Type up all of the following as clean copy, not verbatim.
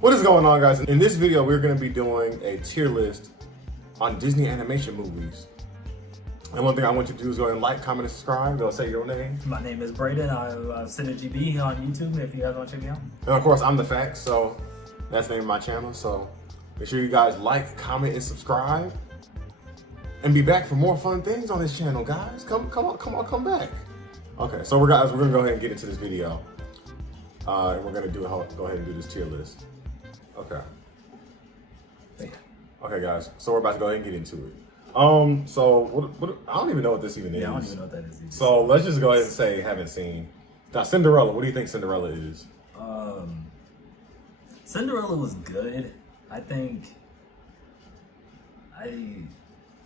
What is going on, guys? In this video, we're going to be doing a tier list on Disney animation movies. And one thing I want you to do is go ahead and like, comment, and subscribe. They'll say your name. My name is Braden. I'm Synergy B on YouTube if you guys want to check me out. And of course, I'm The Facts, so that's the name of my channel. So make sure you guys like, comment, and subscribe. And be back for more fun things on this channel, guys. Come back. Okay, so we're gonna go ahead and get into this video. And we're gonna go ahead and do this tier list. Okay. Okay, guys. So we're about to go ahead and get into it. So what I don't even know what this even is. Yeah, I don't even know what that is either. So let's just go ahead and say haven't seen. Now, Cinderella. What do you think Cinderella is? Cinderella was good. I think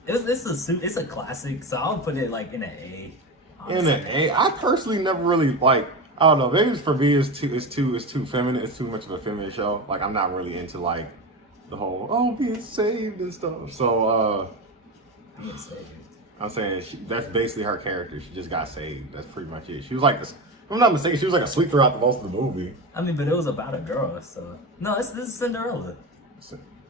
it's a classic, so I'll put it like in an A. Honestly. In an A. I personally never really like. I don't know. Maybe for me, it's too feminine. It's too much of a feminine show. Like I'm not really into like the whole being saved and stuff. So being saved. I'm saying that's basically her character. She just got saved. That's pretty much it. She was like, if I'm not mistaken, she was like a sweet throughout the most of the movie. I mean, but it was about a girl, so no. This is Cinderella.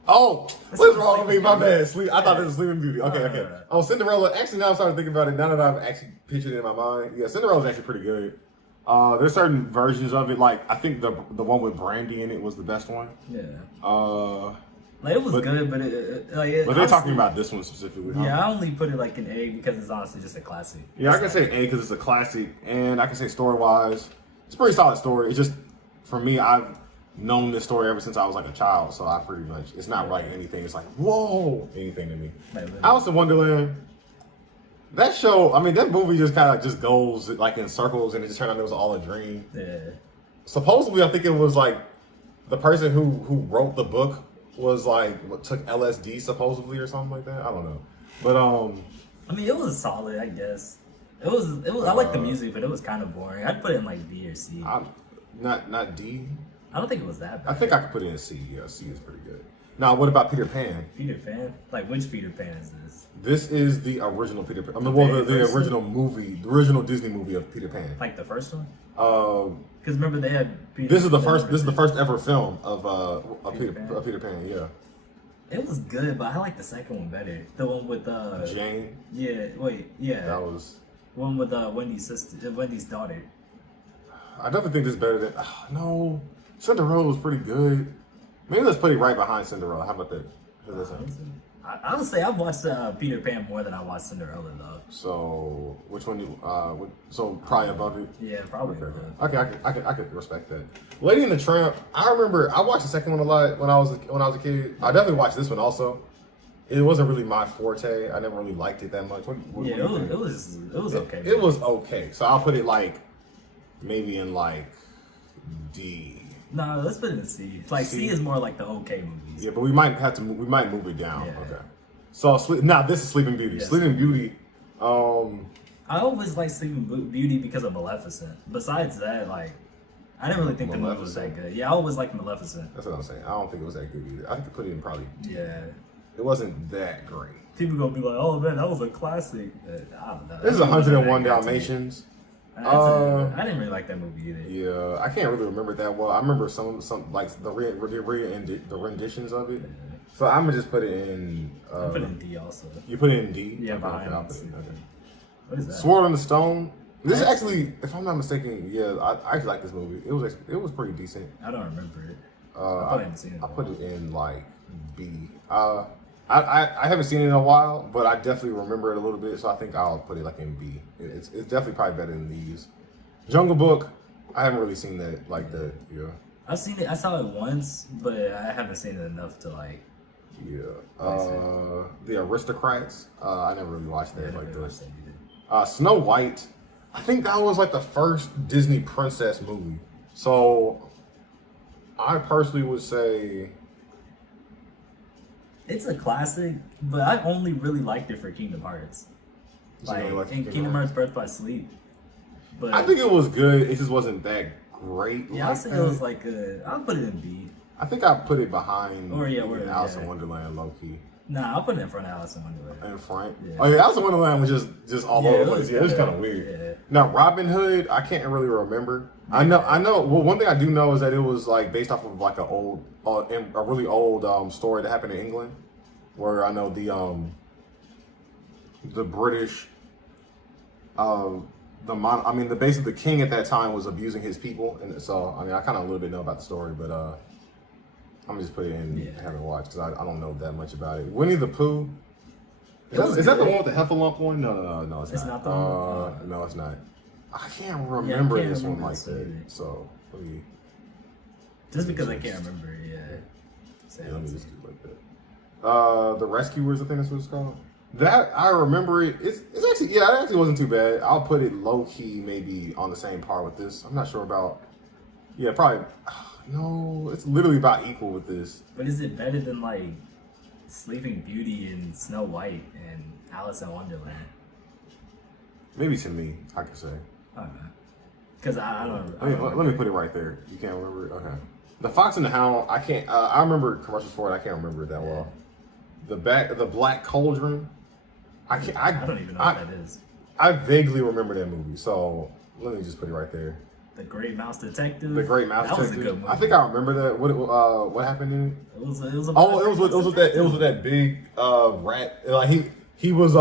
Oh, what's wrong with me? My bad. I thought this was Sleeping Beauty. Okay, okay. Oh, Cinderella. Actually, now I'm starting to think about it. Now that I've actually pictured it in my mind, yeah, Cinderella's actually pretty good. There's certain versions of it. Like I think the one with Brandy in it was the best one. Yeah. Like it was good, but but they're talking about this one specifically. Huh? Yeah, I only put it like an A because it's honestly just a classic. Yeah, I can say A because it's a classic, and I can say story-wise, it's a pretty solid story. It's just for me, I've known this story ever since I was like a child, so I pretty much it's not like anything. It's like whoa, anything to me. Alice in Wonderland. That show, I mean, that movie just kind of just goes like in circles, and it just turned out it was all a dream. Yeah. Supposedly, I think it was like the person who wrote the book was like took LSD supposedly or something like that. I don't know, but I mean, it was solid, I guess. It was. I like the music, but it was kind of boring. I'd put it in like B or C. Not D. I don't think it was that bad. I think I could put it in C. Yeah, C is pretty good. Now, what about Peter Pan? Peter Pan? Like, which Peter Pan is this? This is the original Peter Pan. I mean, well, the original movie, the original Disney movie of Peter Pan. Like the first one? Because remember they had Peter This is the first ever film of Peter Pan. Yeah. It was good, but I like the second one better. The one with Jane. Yeah. Wait. Yeah. That was one with Wendy's sister, Wendy's daughter. I definitely think this is better than. No, Cinderella was pretty good. Maybe let's put it right behind Cinderella. How about that? I would say I've watched Peter Pan more than I watched Cinderella though. So which one so probably above it? Yeah, probably. Okay, I could respect that. Lady and the Tramp. I remember I watched the second one a lot when I was a kid. I definitely watched this one also. It wasn't really my forte. I never really liked it that much. It was okay. It was okay. So I'll put it like maybe in like D. No, let's put it in C. Like C is more like the okay movies. Yeah, but we might move it down. Yeah. Okay. So now this is Sleeping Beauty. Yes. Sleeping Beauty. I always liked Sleeping Beauty because of Maleficent. Besides that, like I didn't really think the movie was that good. Yeah, I always liked Maleficent. That's what I'm saying. I don't think it was that good either. I think I put it in probably. Yeah. It wasn't that great. People gonna be like, "Oh man, that was a classic." I don't know. This is 101 Dalmatians. I didn't really like that movie either. Yeah, I can't really remember it that well. I remember some like the renditions of it. So I'm gonna just put it in. I put it in D also. You put it in D. Yeah, okay, I'll put it in. Okay. What is that? Sword in the Stone. This is actually, if I'm not mistaken, yeah, I actually like this movie. It was pretty decent. I don't remember it. I put it in like B. I haven't seen it in a while, but I definitely remember it a little bit, so I think I'll put it like in B. It's definitely probably better than these. Jungle Book, I haven't really seen that like that. Yeah. I've seen it. I saw it once, but I haven't seen it enough to like. Yeah. The Aristocrats. I never really watched that like this. Snow White. I think that was like the first Disney princess movie. So I personally would say. It's a classic, but I only really liked it for Kingdom Hearts. Like in Kingdom Hearts Birth by Sleep. But I think it was good. It just wasn't that great. Yeah, I'll say it was like I'll put it in B. I think I put it behind Alice in Wonderland low key. Nah, I'll put it in front of Alice in Wonderland. In front? Yeah. Oh yeah, Alice in Wonderland was just all over the place. Yeah, it was kind of weird. Yeah. Now Robin Hood, I can't really remember, I know. Well, one thing I do know is that it was like based off of like a really old story that happened in England, where I know the British, basically the king at that time was abusing his people, and so I mean I kind of a little bit know about the story, but I'm gonna just put it in haven't watched because I don't know that much about it. Winnie the Pooh. Is that the one with the Heffalump one? No, it's not. It's not the one. No, it's not. I can't remember this one remember like the that. story. So Just because I can't remember, let me just do it like that. The Rescuers, I think that's what it's called. That I remember it. It's actually it actually wasn't too bad. I'll put it low key maybe on the same par with this. I'm not sure about. Yeah, probably. No, it's literally about equal with this. But is it better than like Sleeping Beauty and Snow White and Alice in Wonderland? Maybe to me, I could say. I don't know. Because I don't. Let me put it right there. You can't remember it? Okay. The Fox and the Hound, I can't. I remember commercials for it. I can't remember it that well. The Black Cauldron. I don't even know what that is. I vaguely remember that movie, so let me just put it right there. The Great Mouse Detective. The Great Mouse Detective. That was a good movie. I think I remember that. What happened in it? It was It was with that big rat. Like he was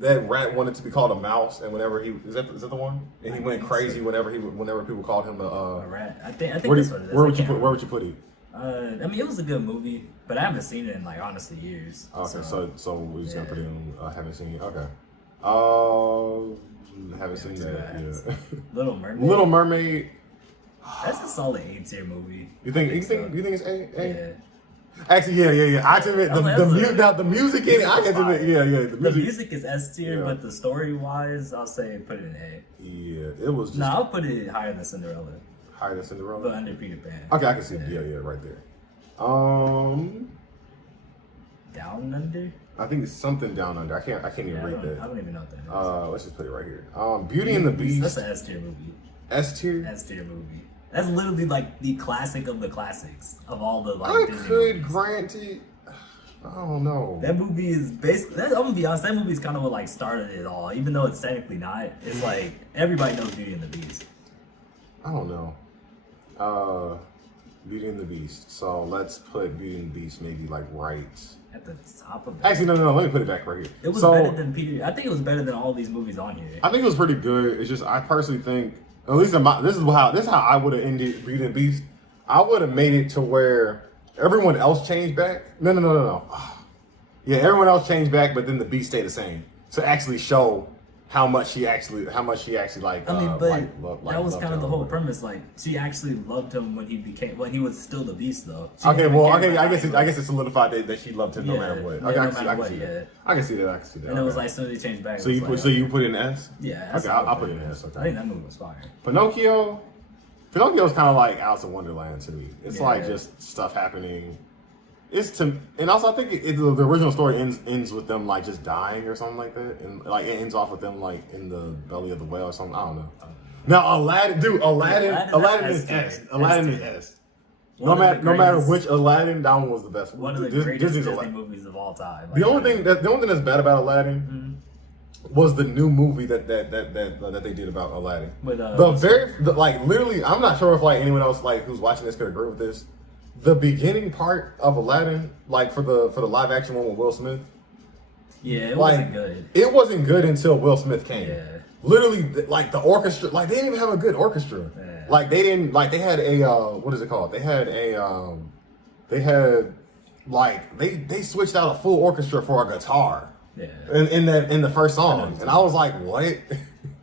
that rat wanted to be called a mouse, and whenever is that the one? And he went crazy whenever people called him a rat. I think that's what it is. Where would you put it? I mean, it was a good movie, but I haven't seen it in like honestly years. Okay, so we're just gonna put it in. Haven't seen it. Okay. Haven't seen that. Yeah. Little Mermaid. Little Mermaid. That's a solid A-tier movie. You think it's A? Yeah. Actually, yeah. I can admit the music in it. I can admit, The music is S tier, but the story wise, I'll say put it in A. Yeah, it was. Just I'll put it higher than Cinderella. Higher than Cinderella, but under Peter Pan. Okay, I can see. Yeah, right there. Down Under. I think it's something Down Under. I can't even read that. I don't even know what that is. Let's just put it right here. Beauty and the Beast. That's an S tier movie. S tier. S tier movie. That's literally like the classic of the classics of all the like. I Disney could movies. grant it. I don't know. That movie is basically. I'm gonna be honest. That movie is kind of what like started it all, even though it's technically not. It's like everybody knows Beauty and the Beast. I don't know. Beauty and the Beast. So let's put Beauty and the Beast maybe like right at the top of it. Actually, no. Let me put it back right here. It was better than Peter. I think it was better than all these movies on here. I think it was pretty good. It's just I personally think, at least this is how I would have ended Beauty and the Beast. I would have made it to where everyone else changed back. No. Yeah, everyone else changed back, but then the Beast stayed the same. To actually show how much she actually like. I mean, but loved that was kind of the whole him. premise. Like, she actually loved him when he was still the Beast, though. I guess it solidified that she loved him no matter what. Okay, I can see that. And it was like, as soon as he changed back. So you put it in S? Yeah. Okay, I'll put it in S. Okay. I think that movie was fire. Pinocchio's kind of like Alice in Wonderland to me. It's like just stuff happening. And also I think the original story ends with them like just dying or something like that, and like it ends off with them like in the belly of the whale or something. I don't know. Now Aladdin is S. Aladdin is S. No matter which Aladdin, that one was the best one. One of the greatest Disney movies of all time. The only thing that's bad about Aladdin was the new movie that they did about Aladdin. With, literally, I'm not sure if like anyone else like who's watching this could agree with this. The beginning part of Aladdin, like for the live action one with Will Smith. Yeah, it wasn't good. It wasn't good until Will Smith came. Yeah. Literally, like the orchestra, like they didn't even have a good orchestra. Yeah. Like they didn't, like they had a what is it called? They switched out a full orchestra for a guitar. Yeah. In the first song, and I was like, what?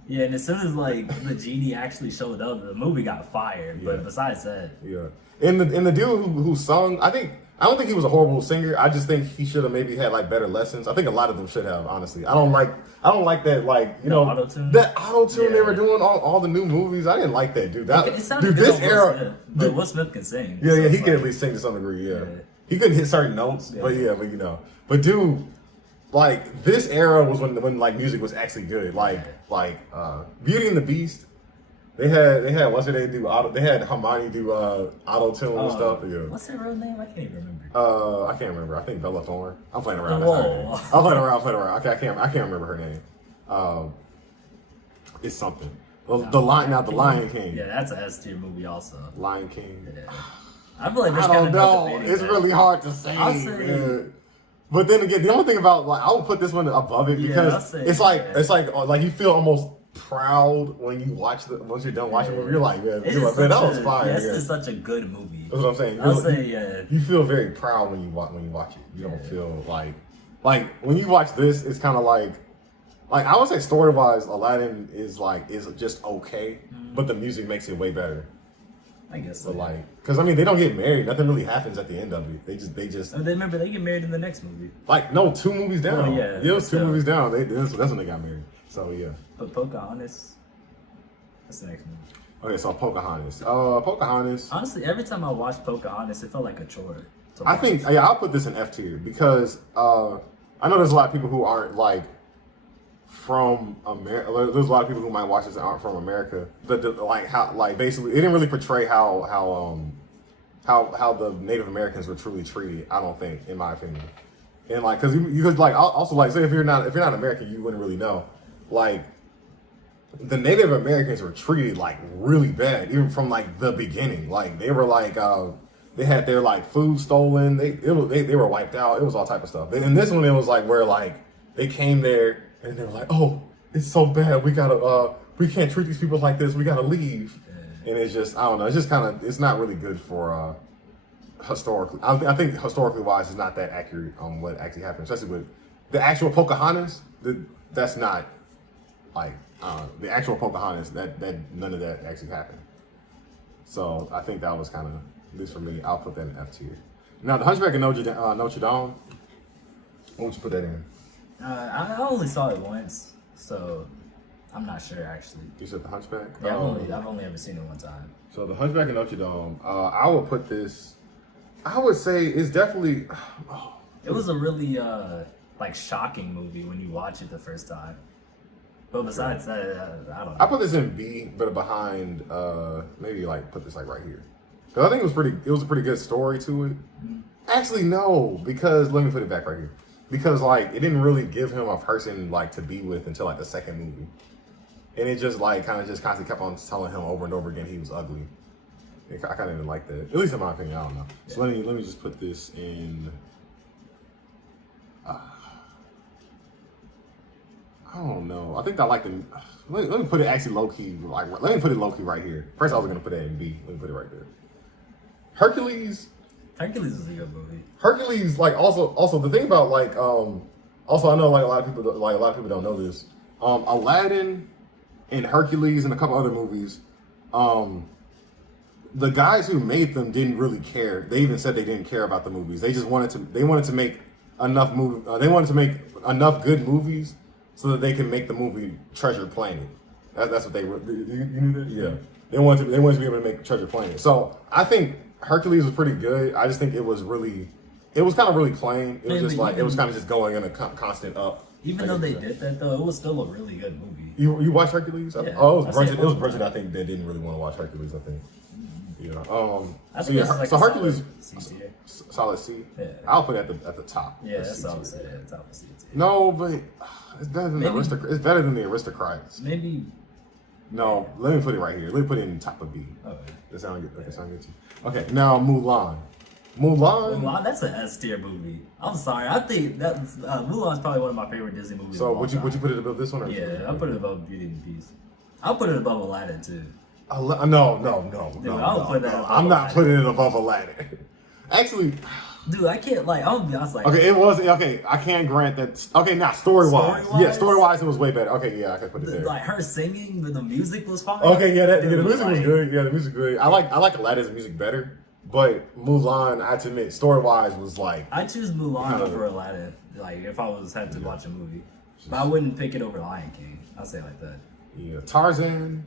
Yeah, and as soon as like the genie actually showed up, the movie got fired. Yeah. But besides that, yeah. And the dude who sung, I don't think he was a horrible singer. I just think he should have maybe had like better lessons. I think a lot of them should have, honestly. I don't like that, like, you know, auto-tune? That auto-tune they were doing all the new movies. I didn't like that, dude. It sounded good this era, but Will Smith can sing. Yeah, he can at least sing to some degree. Yeah. He couldn't hit certain notes, but you know, but dude, like this era was when like music was actually good. Like Beauty and the Beast. They had what's her name do auto. They had Hermione do auto tune and stuff. Yeah. What's her real name? I can't even remember. I can't remember. I think Bella Thorne. I'm playing around. Whoa. I'm playing around. Okay, I can't remember her name. It's something. Well, the Lion King. Yeah, that's a S tier movie also. Lion King. Yeah. I feel like I don't know. It's really hard to say. I'll say. Man. But then again, the only thing about like I would put this one above it because it's like you feel almost proud when you watch once you're done watching the movie. You're like, man, that was fire. This is such a good movie. That's what I'm saying. I'll say, yeah. You feel very proud when you watch it. You don't feel like when you watch this, it's kind of like I would say story wise, Aladdin is just okay, but the music makes it way better. I guess so. But because I mean, they don't get married. Nothing really happens at the end of it. They just. Remember they get married in the next movie. No, 2 movies down. Well, yeah, it was 2 movies down. That's when they got married. So yeah. But Pocahontas, that's the next movie. Okay, so Pocahontas. Honestly, every time I watched Pocahontas, it felt like a chore. I think I'll put this in F tier because I know there's a lot of people who aren't from America. There's a lot of people who might watch this that aren't from America. Basically, it didn't really portray how the Native Americans were truly treated. I don't think, in my opinion, and because you could also say if you're not American, you wouldn't really know. The Native Americans were treated really bad, even from the beginning. They were they had their food stolen. They were wiped out. It was all type of stuff. In this one, it was where they came there and they were like, oh, it's so bad. We can't treat these people like this. We gotta leave. And it's just I don't know. It's just it's not really good for historically. I think historically wise, it's not that accurate on what actually happened, especially with the actual Pocahontas. That's not the actual Pocahontas. That none of that actually happened. So I think that was kind of, at least for me, I'll put that in F tier. Now the Hunchback of Notre Dame. What would you put that in? I only saw it once, so I'm not sure actually. You said the Hunchback? Yeah, I've only ever seen it one time. So the Hunchback of Notre Dame, I would put this. I would say it's definitely. It was a really shocking movie when you watch it the first time. But besides that, I don't know. I put this in B, but behind maybe put this right here. Because I think it was a pretty good story to it. Mm-hmm. Actually, no, because let me put it back right here. Because it didn't really give him a person to be with until the second movie. And it just constantly kept on telling him over and over again he was ugly. I kind of didn't like that. At least in my opinion, I don't know. Yeah. So let me just put this in. I don't know. I think I like the. Let me put it actually low key. Let me put it low key right here. First, I was gonna put that in B. Let me put it right there. Hercules is a good movie. Hercules, also the thing about also I know a lot of people don't know this. Aladdin and Hercules and a couple other movies, the guys who made them didn't really care. They even said they didn't care about the movies. They just wanted to make enough they wanted to make enough good movies so that they can make the movie Treasure Planet. That's what they were. You knew that? Yeah. They wanted to be able to make Treasure Planet. So I think Hercules was pretty good. I just think it was kind of really plain. It was just it was kind of just going in a constant up. Even though they did that though, it was still a really good movie. You watched Hercules? Yeah, it was Bridget. I think they didn't really want to watch Hercules. I think. Yeah. So Hercules, solid C. Yeah. I'll put it at the top. Yeah, that's all I say. Top of C. No, but it's better than It's better than the Aristocrats. Maybe. No, let me put it right here. Let me put it in top of B. Okay. That sound good. Okay, sound good to you. Okay, now Mulan. Mulan, that's an S tier movie. I'm sorry. I think that Mulan's probably one of my favorite Disney movies. So would you put it above this one? Or yeah, I'll put it above Beauty and the Beast. I'll put it above Aladdin too. No. I'm not putting it above Aladdin. Actually, dude, I can't I'll be honest. Okay, it was okay. I can't grant that. Okay, now story wise, it was way better. Okay, yeah, I could put it there. Her singing, but the music was fine. Okay, yeah, the music was good. Yeah, the music was good. I like Aladdin's music better, but Mulan, I have to admit, story wise was I choose Mulan over Aladdin. If I had to watch a movie, but I wouldn't pick it over Lion King. I'll say it like that. Yeah, Tarzan.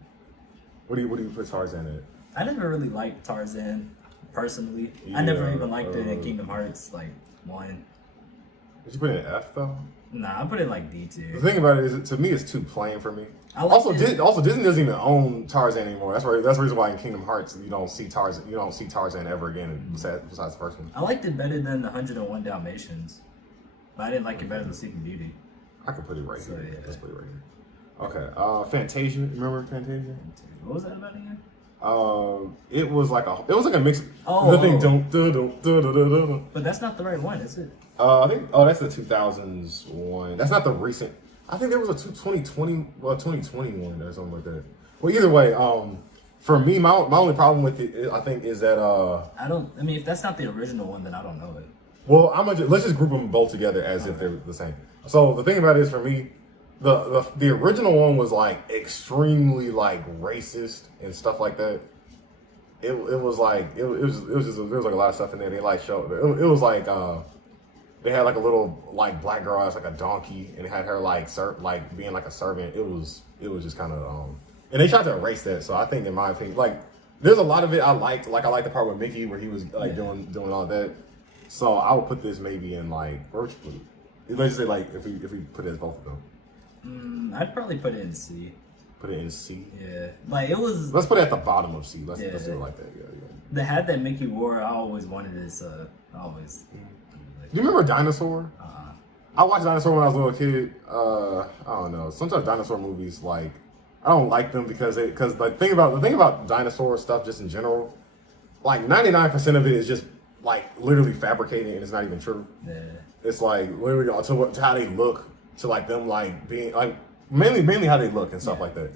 What do you put Tarzan at? I never really liked Tarzan personally. Yeah, I never even liked it in Kingdom Hearts 1. Did you put it in F though? Nah, I put it D tier. The thing about it is, to me, it's too plain for me. Also, Disney doesn't even own Tarzan anymore. That's the reason why in Kingdom Hearts you don't see Tarzan ever again besides the first one. I liked it better than the 101 Dalmatians, but I didn't like it better than Sleeping Beauty. I could put it right here. Yeah. Let's put it right here. Okay. Fantasia. Remember Fantasia? What was that about again? It was like a mix. Oh, the thing oh. don't. But that's not the right one, is it? I think. Oh, that's the 2000s one. That's not the recent. I think there was a 2021 or something like that. Well, either way, for me, my only problem with it, I think, is that I mean, if that's not the original one, then I don't know it. well, let's just group them both together as if they're the same. So the thing about it is, for me, the original one was like extremely like racist and stuff like that. It was like it was just there was like a lot of stuff in there. They like showed it was like they had like a little like black girl as like a donkey and had her like being like a servant. It was just kind of and they tried to erase that. So I think, in my opinion, like there's a lot of it I liked. Like I liked the part with Mickey where he was like doing all that. So I would put this maybe in like where would you put it? Let's just say like if we put it as both of them. I'd probably put it in C. Put it in C. Yeah, like it was. Let's put it at the bottom of C. Let's do it like that. Yeah. The hat that Mickey wore, I always wanted this. Always. Do you remember Dinosaur? I watched Dinosaur when I was a little kid. I don't know. Sometimes dinosaur movies, like, I don't like them because the thing about dinosaur stuff just in general, like 99% of it is just like literally fabricated and it's not even true. Yeah. It's like literally to how they look, to like them like being like mainly how they look and stuff like that.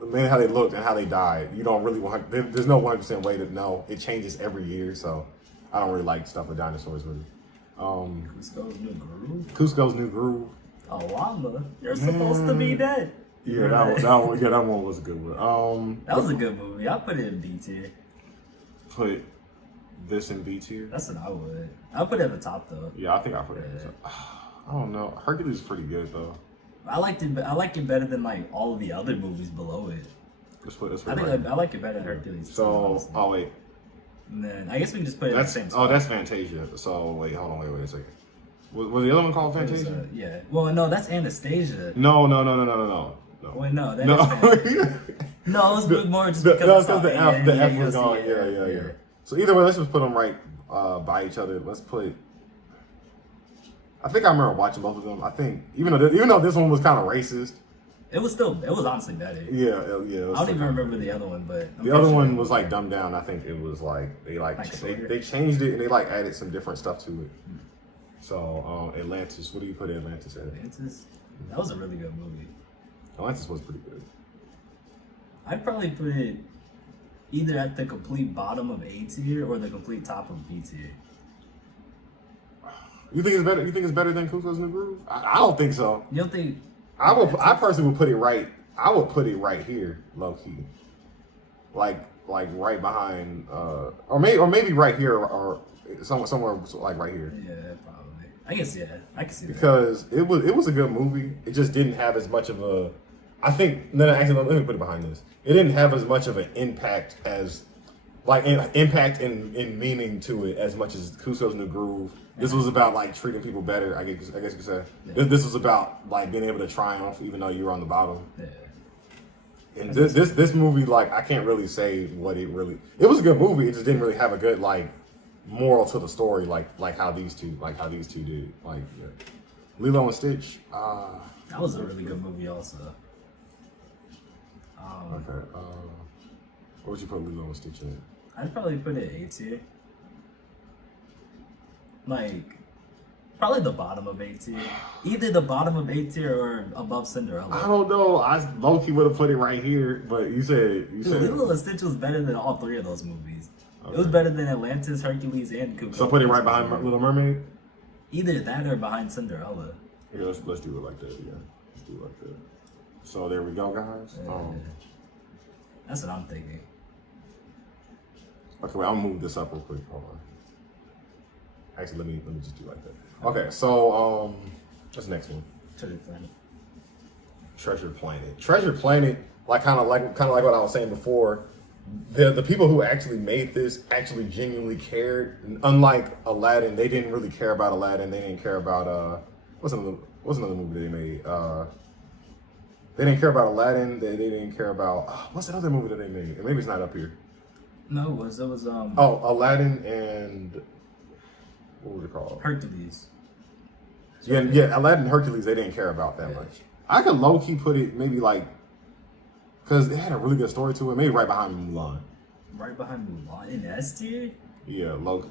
Mainly how they look and how they die. You don't really there's no 100% way to know. It changes every year, so I don't really like stuff with dinosaurs really. Cusco's New Groove. Cusco's New Groove. Oh, Wamba, you're supposed to be dead. Yeah, that one was a good one. That was a good movie. I'll put it in B tier. Put this in B tier. That's what I would. I'll put it at the top though. Yeah, I think I'll put it. I don't know. Hercules is pretty good though. I liked it better than like all of the other movies below it. Let's I think I like it better than Hercules. So, oh wait. And then I guess we can just put it in the same spot. Oh, that's Fantasia. So wait, hold on, wait a second. Was the other one called Fantasia? Yeah. Well, no, that's Anastasia. No. Wait, no, that No. No, it was more just because the F was gone. Yeah. So either way, let's just put them right by each other. Let's put. I think I remember watching both of them. I think even though this one was kind of racist, it was honestly better. Yeah. I don't even remember the other one, but the other one was like dumbed down. I think it was like they changed it and they like added some different stuff to it. So Atlantis, what do you put Atlantis at? Atlantis, that was a really good movie. Atlantis was pretty good. I'd probably put it either at the complete bottom of A tier or the complete top of B tier. You think it's better? You think it's better than Cusco's New Groove? I don't think so. You don't think? I personally would put it right. I would put it right here, low key, like right behind, or maybe right here, or somewhere like right here. Yeah, probably. I guess I can see that. Because it was a good movie. It just didn't have as much of a. I think no, actually, let me put it behind this. It didn't have as much of an impact as, impact in meaning to it as much as Cusco's New Groove. This was about like treating people better. I guess you could say. Yeah. This was about like being able to triumph even though you were on the bottom. Yeah. And this movie, like, I can't really say what it really. It was a good movie. It just didn't really have a good like moral to the story, like how these two did. Like Lilo and Stitch. That was a really good movie, also. Okay. What would you put Lilo and Stitch in? I'd probably put it A tier. Like, probably the bottom of A tier. Either the bottom of A tier or above Cinderella. I don't know. I low-key would have put it right here, but you said Lilo and Stitch was better than all three of those movies. Okay. It was better than Atlantis, Hercules, and Cusco. So put it right behind Little Mermaid? Either that or behind Cinderella. Yeah, let's do it like that. Yeah, let's do it like that. So there we go, guys. That's what I'm thinking. Okay, wait, I'll move this up real quick. Hold on. Actually, let me just do it like that. Okay, so what's the next one? Treasure Planet. Treasure Planet, kind of like what I was saying before. The people who actually made this actually genuinely cared. Unlike Aladdin, they didn't really care about Aladdin. They didn't care about what's another movie they made? They didn't care about Aladdin. They didn't care about what's that other movie that they made? Maybe it's not up here. No, it was Aladdin and what was it called? Hercules. Yeah, Aladdin and Hercules. They didn't care about that much. I could low key put it maybe like because it had a really good story to it. Maybe right behind Mulan. Right behind Mulan in S tier. Yeah, low.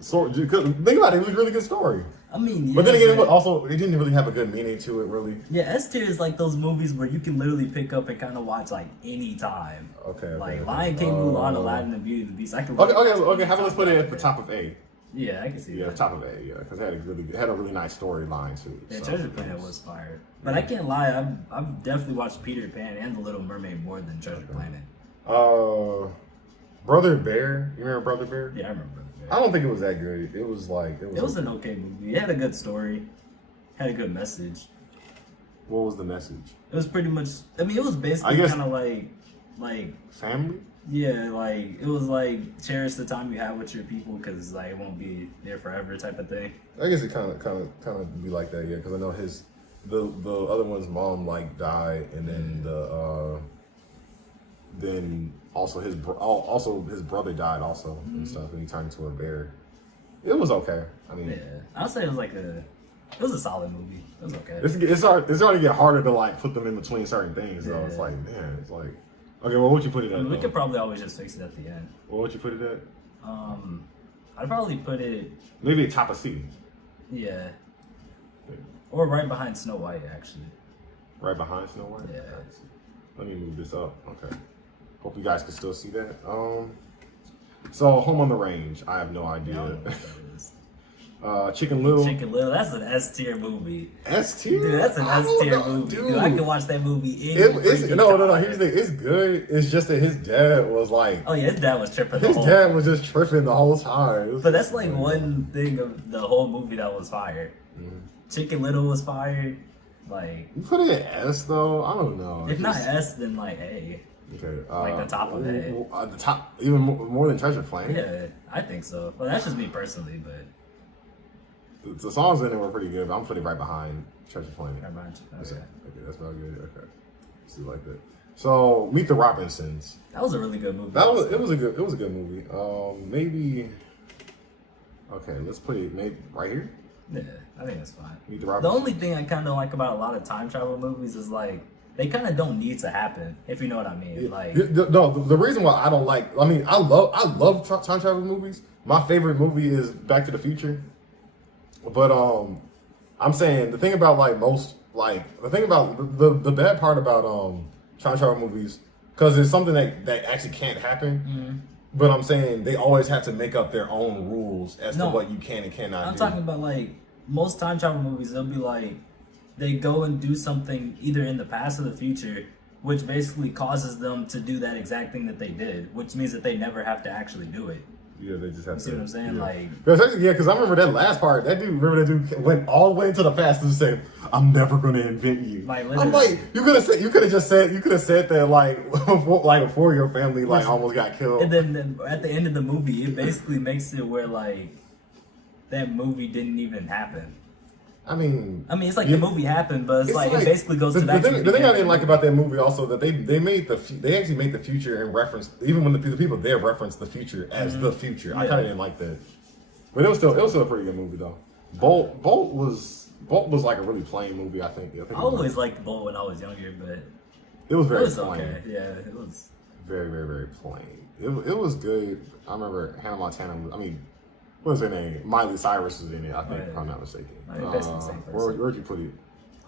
So think about it. It was a really good story. I mean, yeah, but then again, it didn't really have a good meaning to it, really. Yeah, S tier is like those movies where you can literally pick up and kind of watch like any time. Okay. Like Lion King, Mulan, Aladdin, and Beauty and the Beast. I can. Okay. How about let's put it at the top of A? Yeah, I can see that. Yeah, top of A. Yeah, because it had a really nice storyline too. Yeah, so, Treasure Planet was fire. But I can't lie, I've definitely watched Peter Pan and The Little Mermaid more than Treasure Planet. Brother Bear. You remember Brother Bear? Yeah, I remember. I don't think it was that good. It was an okay movie. It had a good story, had a good message. What was the message? It was pretty much. I mean, it was basically kind of like family. Yeah, like it was like cherish the time you have with your people because like it won't be there forever type of thing. I guess it kind of be like that, yeah. Because I know the other one's mom like died, and then then also his brother died also and stuff, and he turned into a bear. It was okay. I mean, yeah, I'll say it was a solid movie. It was okay. It's starting to get harder to like put them in between certain things. So it's like, man, it's like. Okay, well, what would you put it at? We could probably always just fix it at the end. What would you put it at? I'd probably put it maybe top of C. Yeah. Or right behind Snow White, actually. Right behind Snow White? Yeah. Let me move this up. Okay. Hope you guys can still see that. So Home on the Range. I have no idea. I don't know what that is. Chicken Little. Chicken Little. That's an S tier movie. S tier? Dude, that's an S tier movie. Dude, I can watch that movie No. Here's the thing. It's good. It's just that his dad was like. Oh yeah, his dad was tripping. His dad was just tripping the whole time. But that's like one thing of the whole movie that was fire. Mm-hmm. Chicken Little was fire. Like. You put it at S though. I don't know. If not S, then like A. Okay. Like the top of A. The top, even more than Treasure Planet. Yeah, I think so. Well, that's just me personally, but. The songs in it were pretty good, but I'm putting it right behind Treasure Planet. Right behind. Okay, that's about good. Okay, see like that. So Meet the Robinsons. That was a really good movie. It was a good movie. Maybe. Okay, let's put it maybe right here. Yeah, I think that's fine. Meet the Robinsons. The only thing I kind of like about a lot of time travel movies is like they kind of don't need to happen, if you know what I mean. Like the reason why I don't like, I mean, I love time travel movies. My favorite movie is Back to the Future. But I'm saying the thing about the bad part about time travel movies, because it's something that actually can't happen. Mm-hmm. But I'm saying they always have to make up their own rules as to what you can and cannot do. I'm talking about like most time travel movies. They'll be like they go and do something either in the past or the future, which basically causes them to do that exact thing that they did, which means that they never have to actually do it. Yeah, they just have to. See what I'm saying? Yeah. Like, because I remember that last part. That dude went all the way into the past and said, "I'm never going to invent you." Like, I'm like, you could have said that like before your family like almost got killed. And then at the end of the movie, it basically makes it where like that movie didn't even happen. I mean, it's like the movie happened, but it's like it basically goes to that. The thing I didn't like about that movie also that they actually made the future in reference, even when the people there referenced the future as the future. Yeah. I kind of didn't like that, but it was still a pretty good movie though. Bolt was like a really plain movie. I think I always liked Bolt when I was younger, but it was very plain. Okay. Yeah, it was very, very, very plain. It was good. I remember Hannah Montana. What was her name? Miley Cyrus was in it, I think, if I'm not mistaken. Where'd you put it?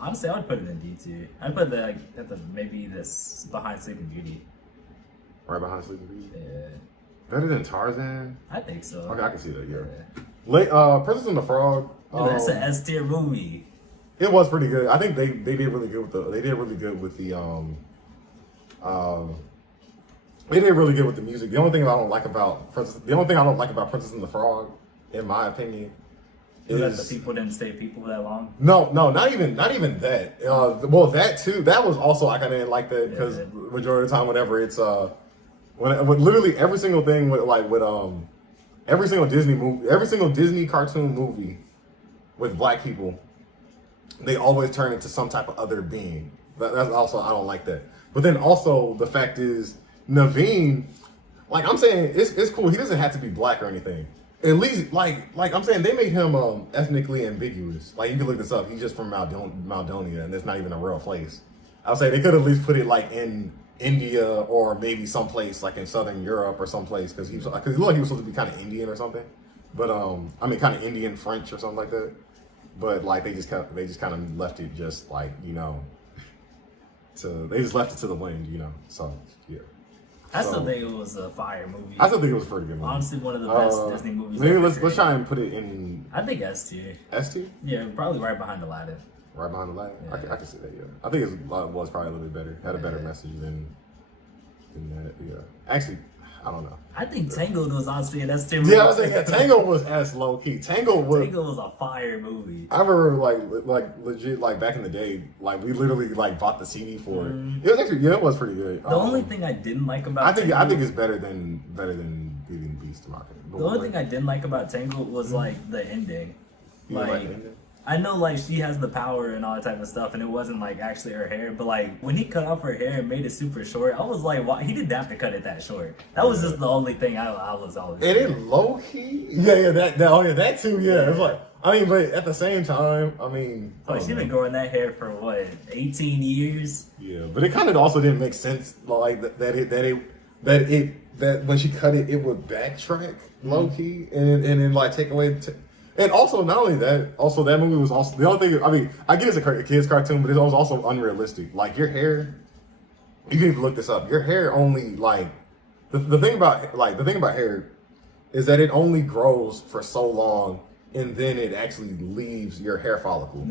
Honestly, I would put it in D tier. I'd put it at the maybe this behind Sleeping Beauty. Right behind Sleeping Beauty? Yeah. Better than Tarzan? I think so. Okay, I can see that, yeah. Princess and the Frog. Dude, that's an S tier movie. It was pretty good. I think they did really good with the They did really good with the music. The only thing I don't like about Princess and the Frog, in my opinion, is that the people didn't stay people for that long. No, not even that. Well, that too. That was also I kind of didn't like that because majority of the time, whenever it's when literally every single thing with every single Disney movie, every single Disney cartoon movie with black people, they always turn into some type of other being. That's also I don't like that. But then also the fact is Naveen, like I'm saying, it's cool. He doesn't have to be black or anything. At least, like I'm saying, they made him ethnically ambiguous. Like you can look this up. He's just from Maldonia, and it's not even a real place. I would say they could at least put it like in India or maybe someplace like in Southern Europe or someplace because he looked like he was supposed to be kind of Indian or something. But I mean, kind of Indian French or something like that. But like they just kind of left it just like they just left it to the wind, So yeah. I still think it was a fire movie. I still think it was a pretty good movie. Honestly, one of the best Disney movies. Maybe let's try and put it in. I think S tier. S tier? Yeah, probably right behind Aladdin. Right behind Aladdin? Yeah. I can see that, yeah. I think it was probably a little bit better. Had a better message than that, yeah. Actually, I don't know. I think Tangled was honestly an S tier movie. Yeah, I was saying Tangled was S low key. Tangled was a fire movie. I remember like legit like back in the day, like we literally like bought the CD for it. It was actually it was pretty good. The only thing I didn't like about I think it's better than Beauty and the Beast in my opinion. The only thing I didn't like about Tangled was like the ending. You didn't like the ending? I know like she has the power and all that type of stuff, and it wasn't like actually her hair, but like when he cut off her hair and made it super short, I was like, why he didn't have to cut it that short. That was just the only thing I was always. And it low key, that too, yeah. It's like I mean, but at the same time, I mean, like she's been growing that hair for what 18 years. Yeah, but it kind of also didn't make sense, like that when she cut it, it would backtrack low key and then like take away. And also, not only that, also that movie was also the only thing. I mean, I get it's a kid's cartoon, but it was also unrealistic. Like your hair, you can even look this up. Your hair only like the thing about hair is that it only grows for so long, and then it actually leaves your hair follicle,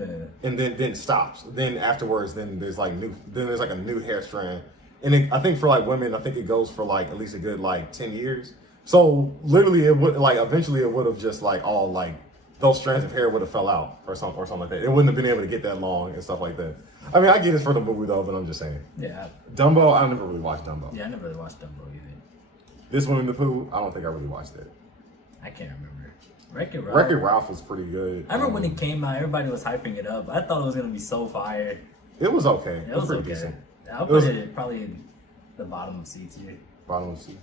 and then stops. Then afterwards, there's like a new hair strand. And I think for like women, I think it goes for like at least a good like 10 years. So literally, it would like eventually it would have just like all like. Those strands of hair would have fell out or something like that. It wouldn't have been able to get that long and stuff like that. I mean, I get it for the movie though, but I'm just saying. Yeah. Dumbo, I never really watched Dumbo. Yeah, I never really watched Dumbo either. This one in the Pooh, I don't think I really watched it. I can't remember. Wreck-It Ralph. Wreck-It Ralph was pretty good. I remember when it came out, everybody was hyping it up. I thought it was gonna be so fire. It was okay. It was pretty okay. decent. I'll put it probably in the bottom of C tier. Bottom of C.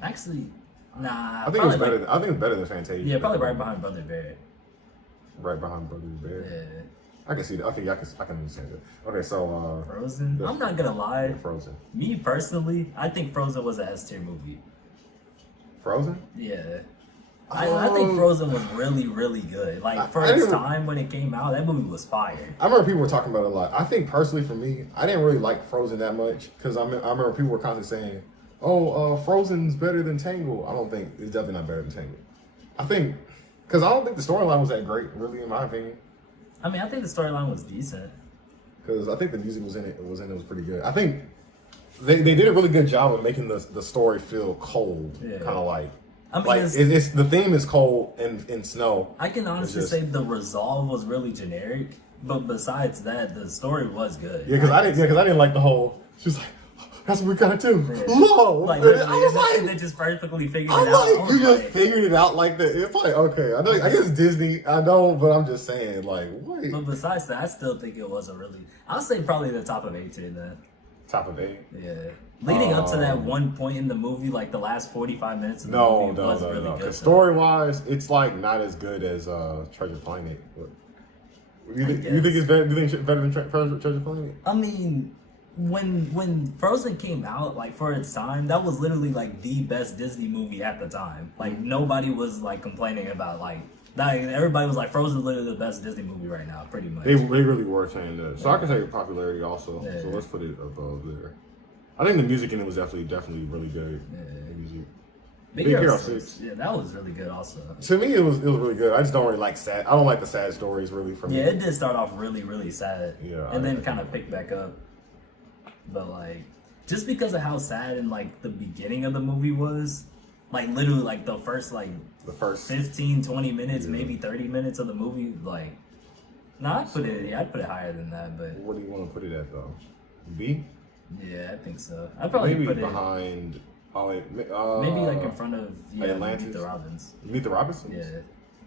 Actually, nah. I think it's better. I think it's better than Fantasia. Yeah, probably right behind Brother Bear. Right behind Brother Bear. Yeah. I can see that. Okay, I can understand that. Okay, so Frozen. I'm not gonna lie. Frozen. Me personally, I think Frozen was an S tier movie. Frozen? Yeah. I think Frozen was really, really good. Like for its time when it came out, that movie was fire. I remember people were talking about it a lot. I think personally for me, I didn't really like Frozen that much because I remember people were constantly saying, "Oh, Frozen's better than Tangled." I don't think it's definitely not better than Tangled. I think because I don't think the storyline was that great, really, in my opinion. I mean, I think the storyline was decent. Because I think the music was was pretty good. I think they did a really good job of making the story feel cold, kind of like. I mean, like it's the theme is cold and snow. I can honestly say the resolve was really generic, but besides that, the story was good. Yeah, because I didn't like the whole. She was like, "That's what we gotta do." Yeah. Whoa! Like, I was like, they just perfectly figured it out. You just figured it out like that. It's like okay, I know. I guess Disney. I know, but I'm just saying, like, wait. But besides that, I still think it was a really. I'll say probably the top of A tier then. Top of A. Yeah. Leading up to that one point in the movie, like the last 45 minutes of the movie was really good. Story wise, it's like not as good as Treasure Planet. You think it's better? You think it's better than Treasure Planet? I mean, when Frozen came out, like for its time, that was literally like the best Disney movie at the time. Like nobody was like complaining about like everybody was like Frozen's literally the best Disney movie right now, pretty much. They really were saying that. So I can say popularity also. Yeah. So let's put it above there. I think the music in it was definitely really good. Yeah. The music. Big Hero 6. Yeah, that was really good also. To me, it was really good. I just don't really like sad. I don't like the sad stories really for me. Yeah, it did start off really, really sad. Yeah. And then kind of pick back up. But like, just because of how sad and like the beginning of the movie was, like literally like the first 15, 20 minutes, maybe 30 minutes of the movie, like, I'd put it higher than that, but. What do you want to put it at though? B? Yeah, I think so. I'd probably maybe put behind. Maybe like in front of Atlantis? Meet the Robins. Meet the Robinsons? Yeah,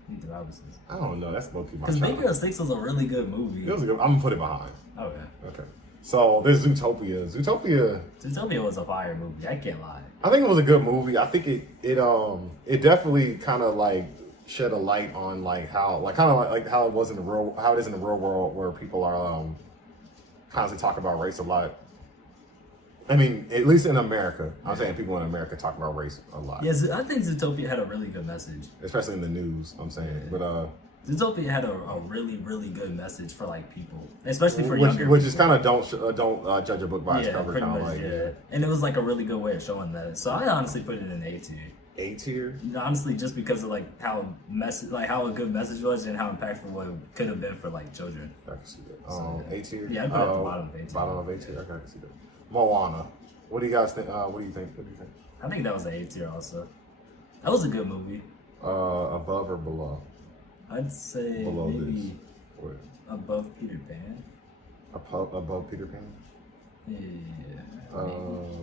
Meet the Robinsons. I don't know. That's low-key my because Big Hero 6 was a really good movie. It was good. I'm gonna put it behind. Okay. So there's Zootopia. Zootopia was a fire movie. I can't lie. I think it was a good movie. I think it definitely kind of like shed a light on like how like how it was in the real how it is in the real world where people are constantly talking about race a lot. I mean, at least in America, I'm saying people in America talk about race a lot. Yes, I think Zootopia had a really good message. Especially in the news. I'm saying, but Zootopia had a really really good message for like people, especially for which younger. is kind of don't judge a book by its cover, pretty kind of much, like yeah. And it was like a really good way of showing that. So I honestly put it in A tier. A tier. Honestly, just because of like how how a good message was and how impactful it could have been for like children. I can see that. A tier. Yeah, I put it at the bottom of A tier. Bottom of A tier. Okay, I can see that. Moana. What do you guys think? What do you think? I think that was an A tier also. That was a good movie. Above or below? I'd say Below maybe this. What? above Peter Pan. Above Peter Pan? Yeah.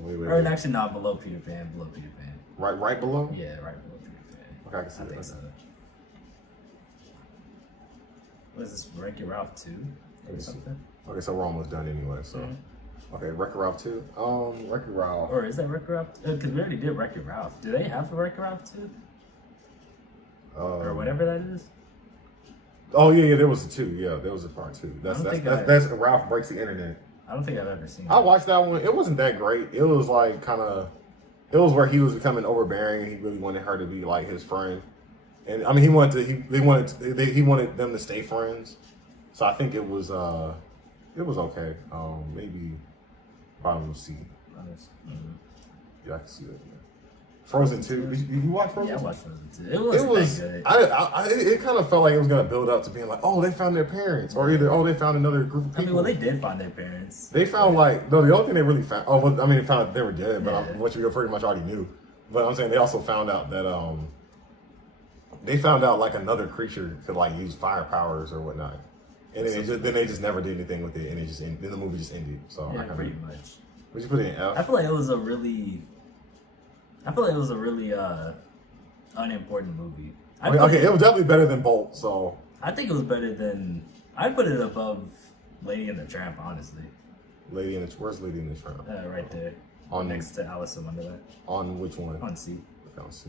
Wait. Or actually not below Peter Pan, below Peter Pan. Right below? Yeah, right below Peter Pan. Okay, I can see I that. think so. What is this, Wreck-It Ralph 2 or something? Okay, so we're almost done anyway. So, okay, Wreck-It Ralph 2. Wreck-It Ralph. Or is that Wreck-It Ralph? Because we already did Wreck-It Ralph. Do they have a Wreck-It Ralph 2? Or whatever that is? Oh yeah, there was a 2. Yeah, there was a part 2. That's Ralph Breaks the Internet. I don't think I've ever seen it. I watched that one. It wasn't that great. It was like it was where he was becoming overbearing and he really wanted her to be like his friend. And I mean, he wanted them to stay friends. So I think it was okay. Maybe bottom of C. Yeah, I can see that. Frozen 2. Did you watch Frozen 2? Yeah, I watched Frozen 2. It was that good. It kind of felt like it was gonna build up to being like, oh, they found their parents, or either they found another group of people. I mean, well, they did find their parents. They found like the only thing they really found. Oh, well, I mean, they found out they were dead, but which we pretty much already knew. But I'm saying they also found out that they found out like another creature could like use fire powers or whatnot, and then they just never did anything with it, and then the movie just ended. So yeah, pretty much. Would you put it in F? I feel like it was a really unimportant movie. It was definitely better than Bolt. So I think it was better than. I'd put it above Lady and the Tramp, honestly. Where's Lady in the Tramp? Right there. Next to Alice in Wonderland. On which one? On C. On C.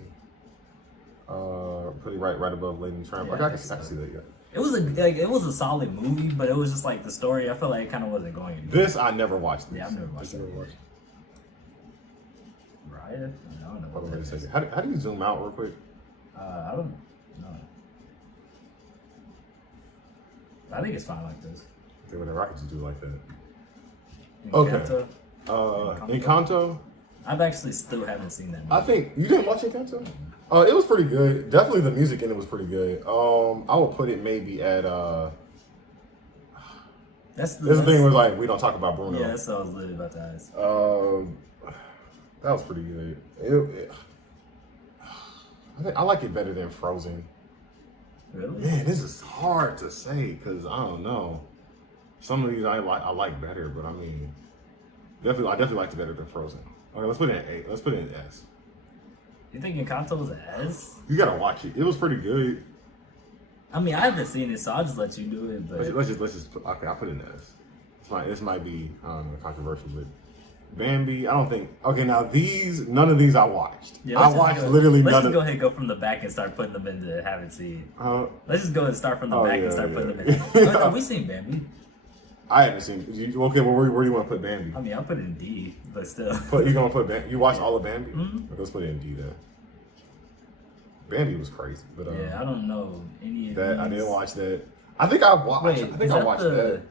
Pretty right above Lady in the Tramp. Yeah, I can see that. Yeah. It was a solid movie, but it was just like the story. I feel like it kind of wasn't going anywhere. This I never watched. Yeah, I've never watched it. Raya? I don't know. Hold on a second. How do you zoom out real quick? I don't know. I think it's fine like this. Okay, whatever. I could just do it like that. Encanto? Okay. Encanto? I've actually still haven't seen that movie. I think you didn't watch Encanto? It was pretty good. Definitely the music in it was pretty good. I would put it maybe at That's the thing where like we don't talk about Bruno. Yeah, that's what I was literally about to ask. That was pretty good. I like it better than Frozen. Really? Man, this is hard to say because I don't know. Some of these I like better, but I mean, I definitely liked it better than Frozen. Okay, let's put it in A. Let's put it in S. You think Encanto was an S? You gotta watch it. It was pretty good. I mean, I haven't seen it, so I'll just let you do it. But Let's just put, okay. I'll put it in S. This might be controversial, but Bambi. I don't think. Okay, now none of these I watched. Yeah, I watched literally none. Let's just go ahead and go from the back and start putting them into haven't seen. Let's just go ahead and start from the back and start putting them in. Oh, no, we seen Bambi. I haven't seen it. Okay, well, where do you want to put Bambi? I mean, I'll put it in D, but still. You gonna put Bambi? You watched all of Bambi? Mm-hmm. Okay, let's put it in D then. Bambi was crazy, but yeah, I don't know any of that. these. I didn't watch that. I think I watched. Wait, I think I watched that.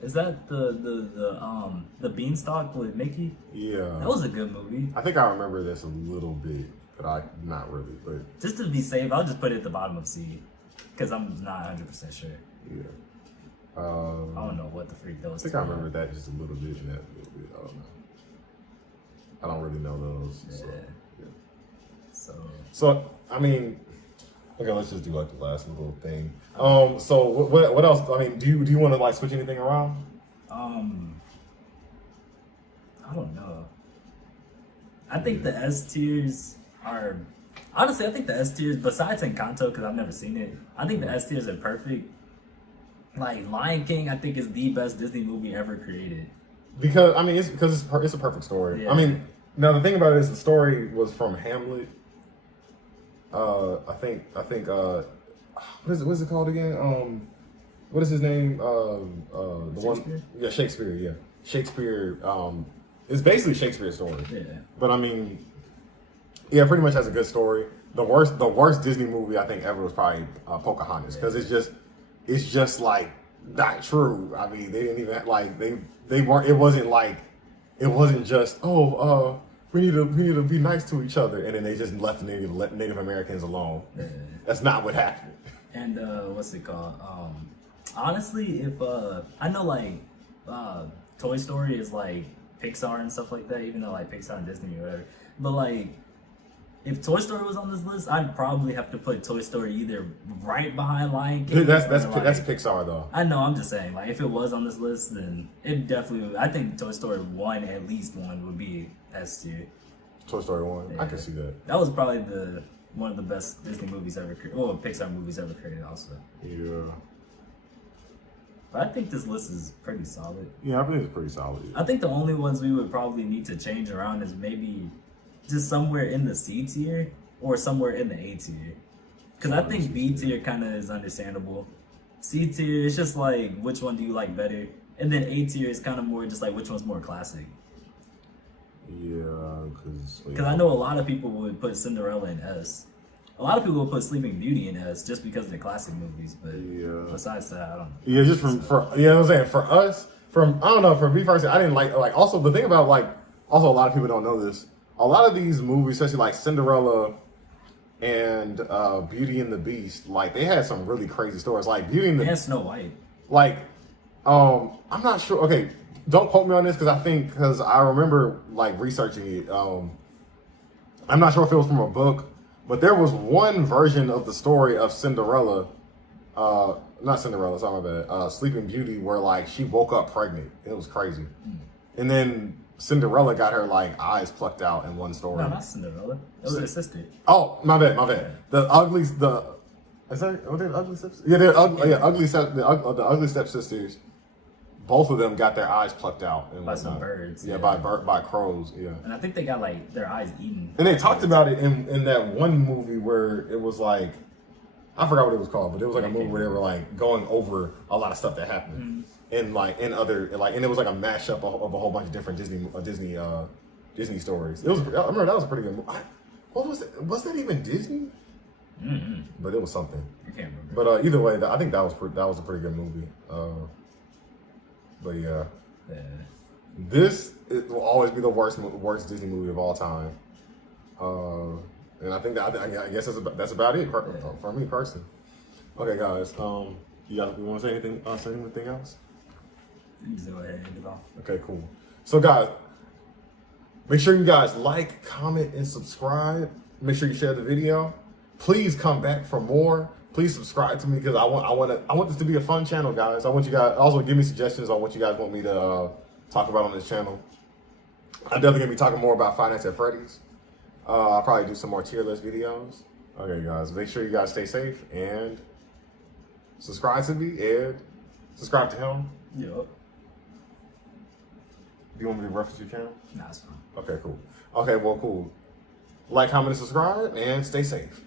Is that the Beanstalk with Mickey? Yeah, that was a good movie. I think I remember this a little bit, but not really. But just to be safe, I'll just put it at the bottom of C, because I'm not 100% sure. Yeah. I don't know what the freak those. I think I remember that just a little bit and that a little bit. I don't know. I don't really know those. Yeah. So I mean, okay, let's just do like the last little thing. So what else? I mean, do you want to like switch anything around? I don't know. I think the S tiers are honestly. I think the S tiers, besides Encanto, because I've never seen it, I think the S tiers are perfect. Like Lion King, I think is the best Disney movie ever created. Because I mean, it's because it's a perfect story. Yeah. I mean, now the thing about it is the story was from Hamlet. I think what is it called again? What is his name? The one, yeah, Shakespeare. Yeah, Shakespeare. It's basically Shakespeare's story. Yeah. But I mean, yeah, pretty much has a good story. The worst Disney movie I think ever was probably Pocahontas, because it's just like not true. I mean, they didn't even like they weren't. It wasn't just we need to be nice to each other, and then they just left Native Americans alone. Yeah. That's not what happened. And what's it called? Honestly, if I know like Toy Story is like Pixar and stuff like that, even though like Pixar and Disney or whatever. But like if Toy Story was on this list, I'd probably have to put Toy Story either right behind Lion King. That's or, like, that's Pixar though. I know, I'm just saying, like if it was on this list, then it definitely would. I think Toy Story 1, at least one, would be S tier. Toy Story 1. I Yeah. can see that. That was probably one of the best Disney movies ever created. Well, Pixar movies ever created also. Yeah. But I think this list is pretty solid. Yeah, I think it's pretty solid. I think the only ones we would probably need to change around is maybe just somewhere in the C tier or somewhere in the A tier. Because I think B tier kind of is understandable. C tier, it's just like, which one do you like better? And then A tier is kind of more just like, which one's more classic? Yeah, Because I know a lot of people would put Cinderella in S. A lot of people would put Sleeping Beauty in S just because they're classic movies. But Yeah. besides that, I don't know. Yeah, just for you know what I'm saying, for us, I don't know, for me personally, I didn't like also the thing about also a lot of people don't know this. A lot of these movies, especially like Cinderella and Beauty and the Beast, like they had some really crazy stories. Like Beauty and the And Snow White. like I'm not sure. Okay, don't quote me on this because I remember like researching it. I'm not sure if it was from a book, but there was one version of the story of Cinderella, not Cinderella, sorry, my bad, Sleeping Beauty, where like she woke up pregnant. It was crazy. And then Cinderella got her like eyes plucked out in one story. No, not Cinderella. It was her sister. Oh, my bad. The ugly, is that, were they the ugly stepsisters? Yeah, they're ugly. Yeah, the ugly stepsisters. Both of them got their eyes plucked out and By some whatnot. birds, Yeah, yeah. by crows. Yeah. And I think they got like their eyes eaten. And they talked about it in that one movie where it was like, I forgot what it was called, but it was like a movie where they were like going over a lot of stuff that happened, and like in other like, and it was like a mashup of a whole bunch of different Disney stories. It was, I remember that was a pretty good movie. What was it? Was that even Disney? Mm-hmm. But it was something. I can't remember. But either way, I think that was a pretty good movie. But yeah, this will always be the worst Disney movie of all time. And I think I guess that's about it for me personally. Okay, guys. You want to say anything? Say anything else? You just go ahead and end it off. Okay, cool. So, guys, make sure you guys like, comment, and subscribe. Make sure you share the video. Please come back for more. Please subscribe to me because I want this to be a fun channel, guys. I want you guys also give me suggestions on what you guys want me to talk about on this channel. I'm definitely gonna be talking more about Five Nights at Freddy's. I'll probably do some more tier list videos. Okay, guys, make sure you guys stay safe and subscribe to me and subscribe to him. Yup. Do you want me to reference your channel? Nah, it's fine. Okay, cool. Okay, well, cool. Like, comment, and subscribe, and stay safe.